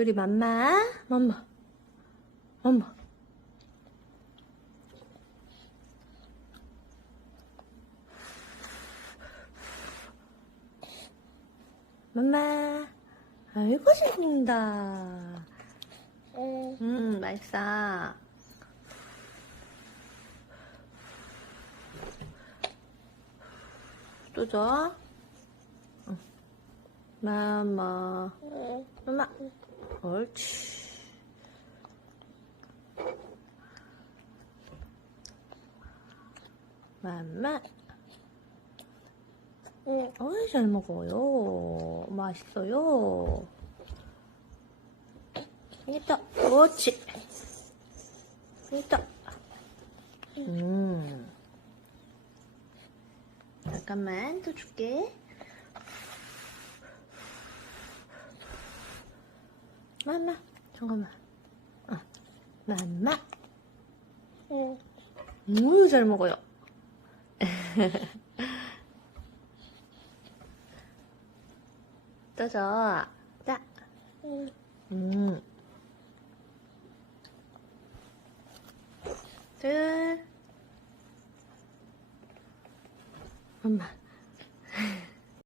우리 맘마, 맘마, 맘마. 맘마, 아이고 잘 먹는다. 응. 음, 맛있어. 또 줘. 응. 맘마, 응. 맘마. 옳지. 맘마. 응. 어이, 잘 먹어요. 맛있어요. 여기다. 그렇지. 여기다. 음. 잠깐만, 또 줄게. 맘마, 잠깐만. 어, 맘마. 응. 우유 잘 먹어요. 떠줘. 자. 응. 음. 둘. 엄마.